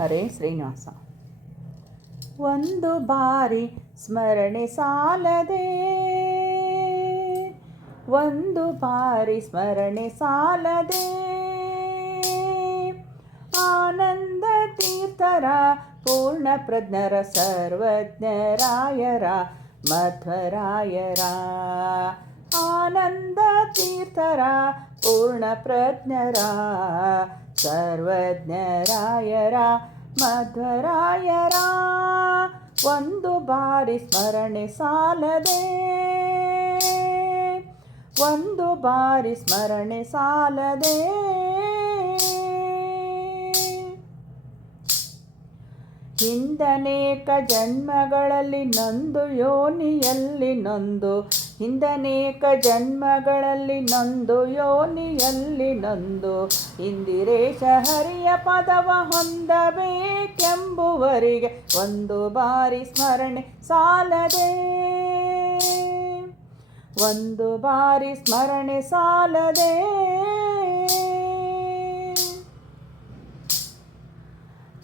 ಹರೇ ಶ್ರೀನಿವಾಸ. ಒಂದು ಬಾರಿ ಸ್ಮರಣೆ ಸಾಲದೆ, ಒಂದು ಬಾರಿ ಸ್ಮರಣೆ ಸಾಲದೆ, ಆನಂದ ತೀರ್ಥರ ಪೂರ್ಣ ಪ್ರಜ್ಞರ ಸರ್ವಜ್ಞರಾಯರ ಮಧ್ವರಾಯರ, ಆನಂದ ತೀರ್ಥರ ಪೂರ್ಣ ಪ್ರಜ್ಞರ ಸರ್ವಜ್ಞರಾಯರ ಮಧ್ವರಾಯರ, ಒಂದು ಬಾರಿ ಸ್ಮರಣೆ ಸಾಲದೆ, ಒಂದು ಬಾರಿ ಸ್ಮರಣೆ ಸಾಲದೆ. ಹಿಂದನೇಕ ಜನ್ಮಗಳಲ್ಲಿ ನೊಂದು ಯೋನಿಯಲ್ಲಿ ನೊಂದು, ಹಿಂದನೇಕ ಜನ್ಮಗಳಲ್ಲಿ ನೊಂದು ಯೋನಿಯಲ್ಲಿ ನೊಂದು, ಇಂದಿರೇಶ ಹರಿಯ ಪದವ ಹೊಂದಬೇಕೆಂಬುವರಿಗೆ ಒಂದು ಬಾರಿ ಸ್ಮರಣೆ ಸಾಲದೆ, ಒಂದು ಬಾರಿ ಸ್ಮರಣೆ ಸಾಲದೆ.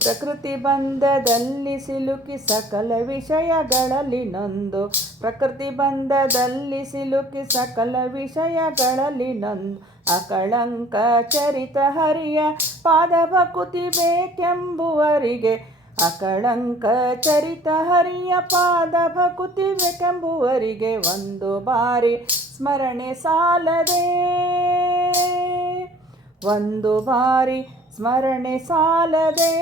ಪ್ರಕೃತಿ ಬಂಧದಲ್ಲಿ ಸಿಲುಕಿ ಸಕಲ ವಿಷಯಗಳಲ್ಲಿ ನೊಂದು, ಪ್ರಕೃತಿ ಬಂಧದಲ್ಲಿ ಸಿಲುಕಿ ಸಕಲ ವಿಷಯಗಳಲ್ಲಿ ನೊಂದು, ಅಕಳಂಕ ಚರಿತ ಹರಿಯ ಪಾದ ಭಕುತಿ ಬೇಕೆಂಬುವರಿಗೆ, ಅಕಳಂಕ ಚರಿತ ಹರಿಯ ಪಾದ ಭಕುತಿ ಬೇಕೆಂಬುವರಿಗೆ ಒಂದು ಬಾರಿ ಸ್ಮರಣೆ ಸಾಲದೆ, ಒಂದು ಬಾರಿ ಸ್ಮರಣೆ ಸಾಲದೆ.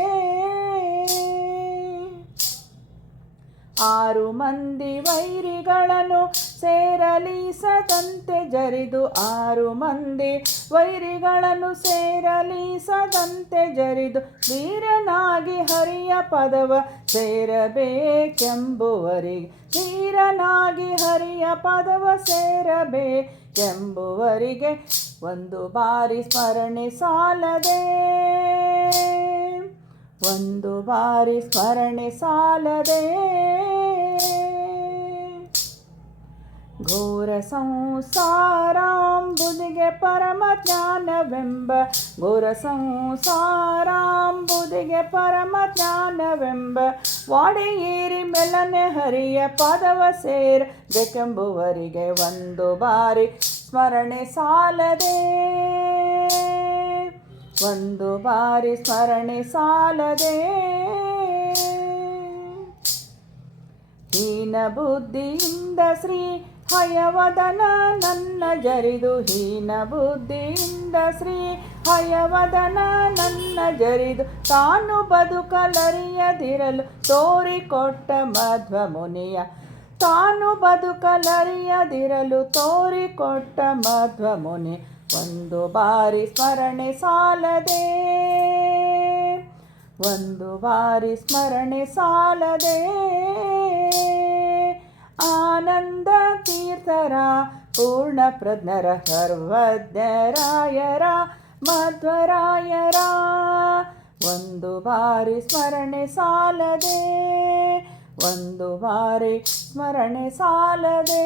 ಆರು ಮಂದಿ ವೈರಿಗಳನ್ನು ಸೇರಲಿಸದಂತೆ ಜರಿದು, ಆರು ಮಂದಿ ವೈರಿಗಳನ್ನು ಸೇರಲಿಸದಂತೆ ಜರಿದು, ಧೀರನಾಗಿ ಹರಿಯ ಪದವ ಸೇರಬೇಕೆಂಬುವರಿಗೆ, ಧೀರನಾಗಿ ಹರಿಯ ಪದವ ಸೇರಬೇಕೆಂಬುವರಿಗೆ ಒಂದು ಬಾರಿ ಸ್ಮರಣೆ ಸಾಲದೆ, ಒಂದು ಬಾರಿ ಸ್ಮರಣೆ ಸಾಲದೆ. ಘೋರ ಸಂಸಾರಾಂಬುದಿಗೆ ಪರಮ ಜ್ಞಾನವೆಂಬ, ಘೋರ ಸಂಸಾರಾಂಬುದಿಗೆ ಪರಮ ಜ್ಞಾನವೆಂಬ ವಾಡೆಯೇರಿ ಮೆಲನೆ ಹರಿಯ ಪದವ ಸೇರಬೇಕೆಂಬುವರಿಗೆ ಒಂದು ಬಾರಿ ಸ್ಮರಣೆ ಸಾಲದೆ, ಒಂದು ಬಾರಿ ಸ್ಮರಣೆ ಸಾಲದೆ. ಹೀನ ಬುದ್ಧಿಯಿಂದ ಶ್ರೀ ಹಯವದನ ನನ್ನ ಜರಿದು, ಹೀನ ಬುದ್ಧಿಯಿಂದ ಶ್ರೀ ಹಯವದನ ನನ್ನ ಜರಿದು, ತಾನು ಬದುಕಲರಿಯದಿರಲು ತೋರಿಕೊಟ್ಟ ಮಧ್ವ ಮುನಿಯ, ತಾನು ಬದುಕಲರಿಯದಿರಲು ತೋರಿಕೊಟ್ಟ ಮಧ್ವ ಮುನಿ ಒಂದು ಬಾರಿ ಸ್ಮರಣೆ ಸಾಲದೆ, ಒಂದು ಬಾರಿ ಸ್ಮರಣೆ ಸಾಲದೆ. ಆನಂದ ತೀರ್ಥರ ಪೂರ್ಣ ಪ್ರಜ್ಞರ ಸರ್ವಜ್ಞರಾಯರ ಮಧ್ವರಾಯರ ಒಂದು ಬಾರಿ ಸ್ಮರಣೆ ಸಾಲದೆ, ಒಂದು ಬಾರಿ ಸ್ಮರಣೆ ಸಾಲದೆ.